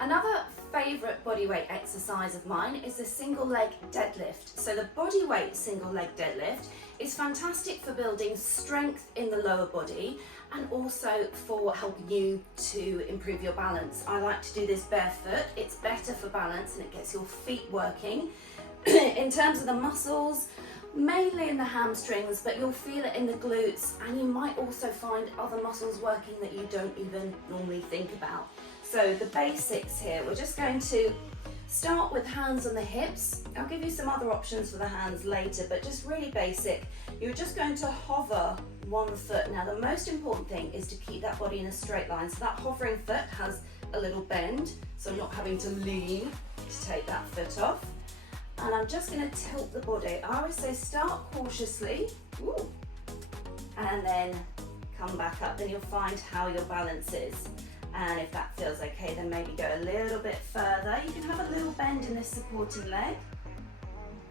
Another favourite bodyweight exercise of mine is a single leg deadlift. So the bodyweight single leg deadlift is fantastic for building strength in the lower body and also for helping you to improve your balance. I like to do this barefoot. It's better for balance and it gets your feet working. In terms of the muscles, mainly in the hamstrings, but you'll feel it in the glutes, and you might also find other muscles working that you don't even normally think about. So the basics here, we're just going to start with hands on the hips. I'll give you some other options for the hands later, but just really basic. You're just going to hover one foot. Now the most important thing is to keep that body in a straight line. So that hovering foot has a little bend, so I'm not having to lean to take that foot off. And I'm just going to tilt the body. I always say start cautiously, and then come back up, then you'll find how your balance is. And if that feels okay, then maybe go a little bit further. You can have a little bend in this supporting leg,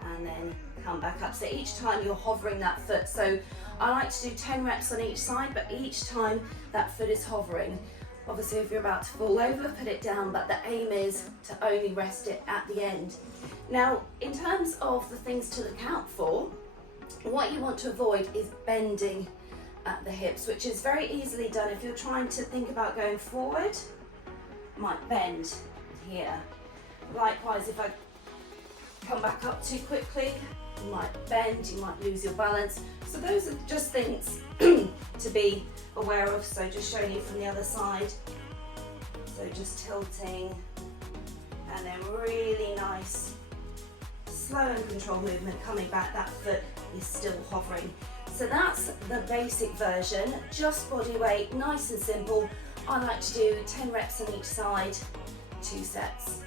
and then come back up. So each time you're hovering that foot. So I like to do 10 reps on each side, but each time that foot is hovering. Obviously, if you're about to fall over, put it down, but the aim is to only rest it at the end. Now, in terms of the things to look out for, what you want to avoid is bending at the hips, which is very easily done. If you're trying to think about going forward, you might bend here. Likewise, if I come back up too quickly, you might bend, you might lose your balance. So those are just things to be aware of. So just showing you from the other side. So just tilting, and then really nice, slow and controlled movement coming back. That foot is still hovering. So that's the basic version, just body weight, nice and simple. I like to do 10 reps on each side, 2 sets.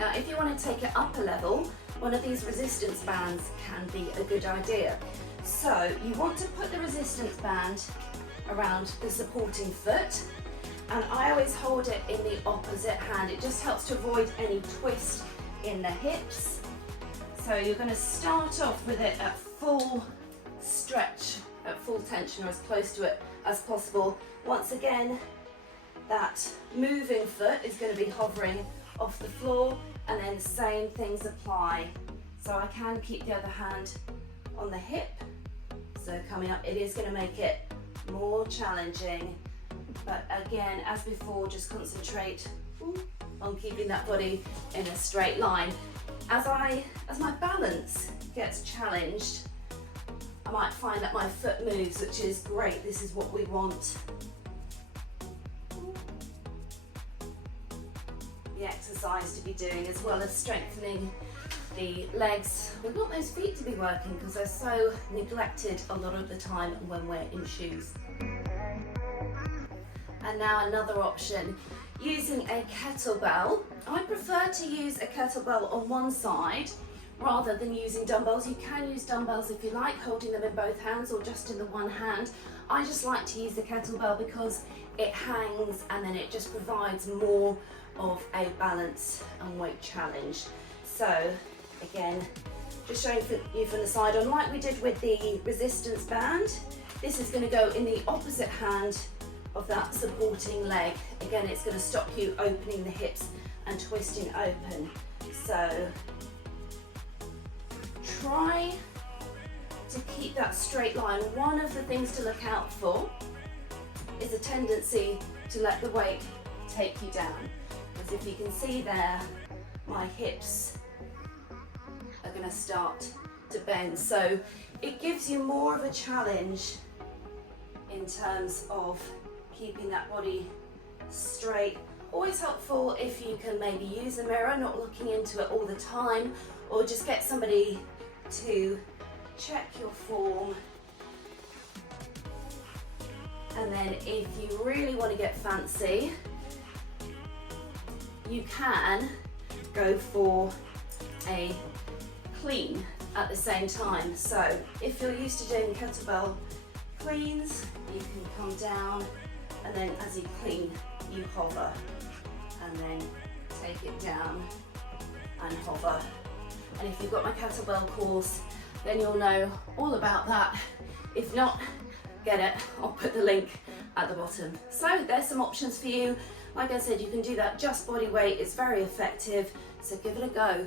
Now, if you want to take it up a level, one of these resistance bands can be a good idea. So you want to put the resistance band around the supporting foot, and I always hold it in the opposite hand. It just helps to avoid any twist in the hips. So you're going to start off with it at full stretch, at full tension, or as close to it as possible. Once again, that moving foot is going to be hovering off the floor, and then same things apply. So I can keep the other hand on the hip. So coming up, it is going to make it more challenging. But again, as before, just concentrate on keeping that body in a straight line. As my balance gets challenged, I might find that my foot moves, which is great. This is what we want. The exercise to be doing, as well as strengthening the legs. We want those feet to be working because they're so neglected a lot of the time when we're in shoes. And now another option, using a kettlebell. I prefer to use a kettlebell on one side rather than using dumbbells. You can use dumbbells if you like, holding them in both hands or just in the one hand. I just like to use the kettlebell because it hangs and then it just provides more of a balance and weight challenge. So again, just showing you from the side on, like we did with the resistance band, this is going to go in the opposite hand of that supporting leg. Again, it's going to stop you opening the hips and twisting open. So try to keep that straight line. One of the things to look out for is a tendency to let the weight take you down. Because if you can see there, my hips are going to start to bend. So it gives you more of a challenge in terms of keeping that body straight. Always helpful if you can maybe use a mirror, not looking into it all the time, or just get somebody to check your form. And then if you really want to get fancy, you can go for a clean at the same time. So if you're used to doing kettlebell cleans, you can come down, and then as you clean, you hover, and then take it down and hover. And if you've got my kettlebell course, then you'll know all about that. If not, get it, I'll put the link at the bottom. So there's some options for you Like I said, you can do that just body weight. It's very effective, so give it a go.